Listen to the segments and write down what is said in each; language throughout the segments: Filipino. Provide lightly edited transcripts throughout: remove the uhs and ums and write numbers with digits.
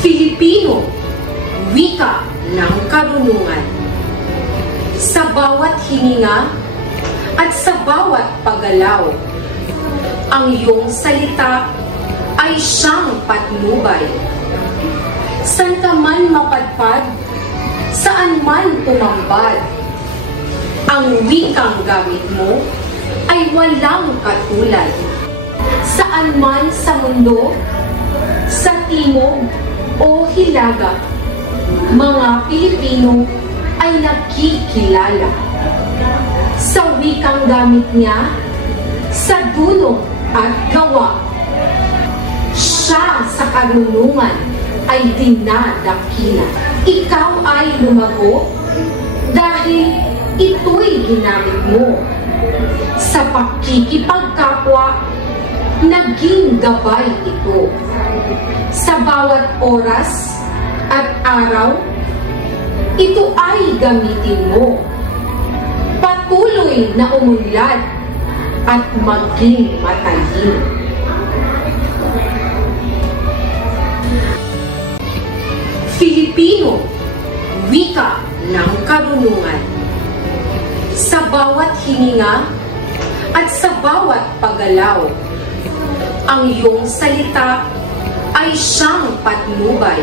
Filipino, wika ng karunungan. Sa bawat hininga at sa bawat paggalaw, ang iyong salita ay siyang patnubay. San ka man mapadpad, saan man tumambad, ang wikang gamit mo ay walang katulad. Saan man sa mundo, sa timog o hilaga, mga Pilipino ay nakikilala sa wikang gamit niya, sa dulong at gawa. Siya sa karunungan ay dinadakila. Ikaw ay lumago dahil ito'y ginamit mo. Sa pakikipagkapwa, naging gabay ito. Sa bawat oras at araw, ito ay gamitin mo. Patuloy na umunlad at maging matalino. Filipino, wika ng karunungan. Sa bawat hininga at sa bawat paggalaw, ang iyong salita ay siyang patnubay.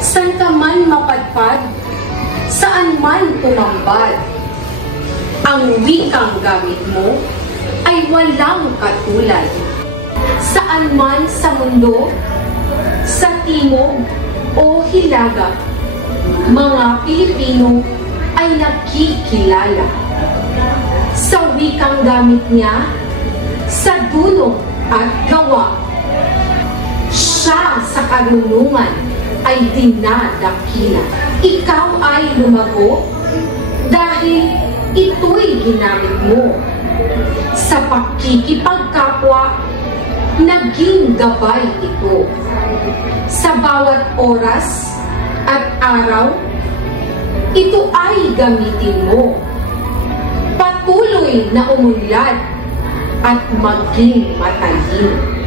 San ka man mapadpad, saan man tumambad, ang wikang gamit mo ay walang katulad. Saan man sa mundo, sa timog o hilaga, mga Pilipino ay nakikilala sa wikang gamit niya, sa dulong at gawa. Siya sa karunungan ay dinadakila. Ikaw ay lumago dahil ito'y ginamit mo. Sa pakikipagkapwa, naging gabay ito. Sa bawat oras at araw, ito ay gamitin mo. Patuloy na umunlad at maging matalino.